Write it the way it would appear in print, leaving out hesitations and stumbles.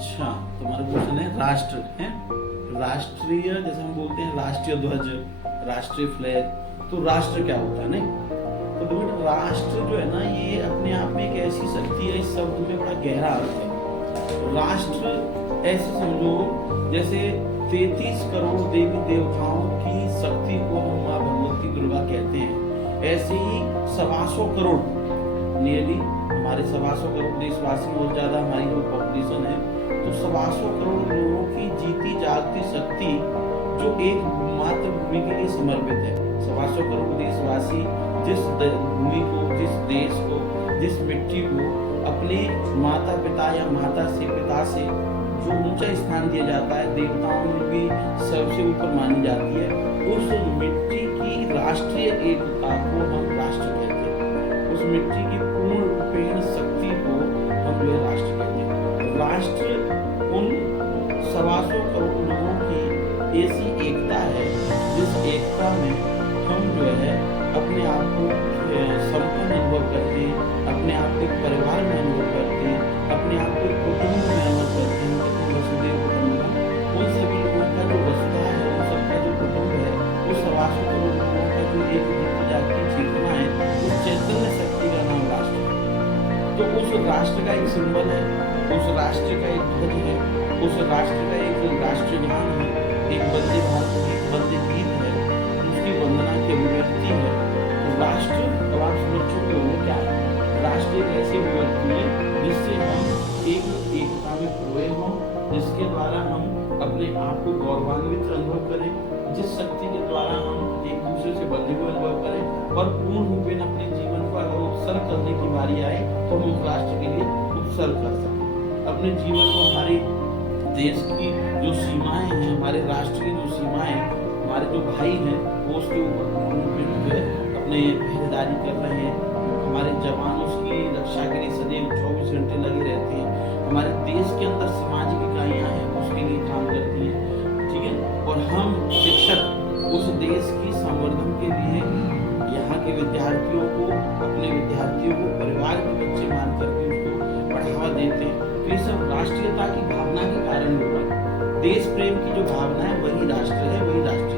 अच्छा, तुम्हारा क्वेश्चन है राष्ट्र है। राष्ट्रीय, जैसे हम बोलते हैं राष्ट्रीय ध्वज, राष्ट्रीय फ्लैग, तो राष्ट्र क्या होता है नहीं। तो देखो राष्ट्र जो है ना, ये अपने आप में एक ऐसी शक्ति है, इस शब्द में बड़ा गहरा अर्थ है। राष्ट्र ऐसे समझो जैसे 33 करोड़ देवी देवताओं की शक्ति को हम माँ भगवती दुर्गा कहते हैं, ऐसे ही 125 करोड़ नियरली हमारे 125 करोड़ देशवासी और ज्यादा हमारी जो पॉपुलेशन है, तो 125 करोड़ लोगों की जीती जागती शक्ति जो एक मातृभूमि के लिए समर्पित है। 125 करोड़ देशवासी जिस भूमि को, जिस देश को, जिस मिट्टी को अपने माता पिता या माता से पिता से जो ऊंचा स्थान दिया जाता है, देवताओं में भी सबसे ऊपर मानी जाती है, उस मिट्टी की राष्ट्रीय एकता को हम राष्ट्र कहते हैं। उस मिट्टी की पूर्ण रूपेण शक्ति को हम जो है राष्ट्र कहते हैं। राष्ट्र उन 125 करोड़ लोगों की ऐसी एकता है जिस एकता में हम जो है अपने आप को संपन्न अनुभव करते हैं, अपने आप को एक परिवार में अनुभव करते हैं, अपने आप को एक कुटुंब में अनुभव करते हैं। वसुदेव कुटुंबकम, उन सभी लोगों का जो वसुधा है, उन सबका जो कुटुंब है, उस 125 करोड़ लोगों का जो एक जाति चेतना है, उस चैतन्य शक्ति का नाम राष्ट्र है। तो उस राष्ट्र का एक सिंबल है, उस राष्ट्र का एक ध्वज है, उस राष्ट्र का एक राष्ट्रगान है, एक वंदे भारत, एक वंदे गीत है, उसकी वंदना की अभिव्यक्ति है। तो राष्ट्र, अब आप समझ चुके होंगे क्या है। राष्ट्र एक ऐसी अभिव्यक्ति है जिससे हम एकता में खोए हों, जिसके द्वारा हम अपने आप को गौरवान्वित अनुभव करें, जिस शक्ति के द्वारा हम एक दूसरे से बंधे हुए अनुभव करें और पूर्ण रूपेण अपने जीवन को अगर उत्सर्ग करने की बारी आए तो हम उस राष्ट्र के लिए उत्सर्ग कर सकें। अपने जीवन को, हमारे देश की जो सीमाएं हैं, हमारे राष्ट्र की जो सीमाएं, हमारे जो भाई हैं, वो उसके ऊपर पूर्ण रूपेण जो है अपने पहरेदारी कर रहे हैं। हमारे जवान उसकी रक्षा के लिए सदैव 24 घंटे लगे रहते हैं। हमारे देश के अंदर सामाजिक इकाइयाँ हैं, उसके लिए काम करती हैं, ठीक है। और हम शिक्षक उस देश की संवर्धन के लिए यहाँ के विद्यार्थियों को, अपने विद्यार्थियों को परिवार के बच्चे मान करके उसको बढ़ावा देते हैं। तो ये सब राष्ट्रीयता की भावना के कारण हुआ है। देश प्रेम की जो भावना है वही राष्ट्र है, वही राष्ट्र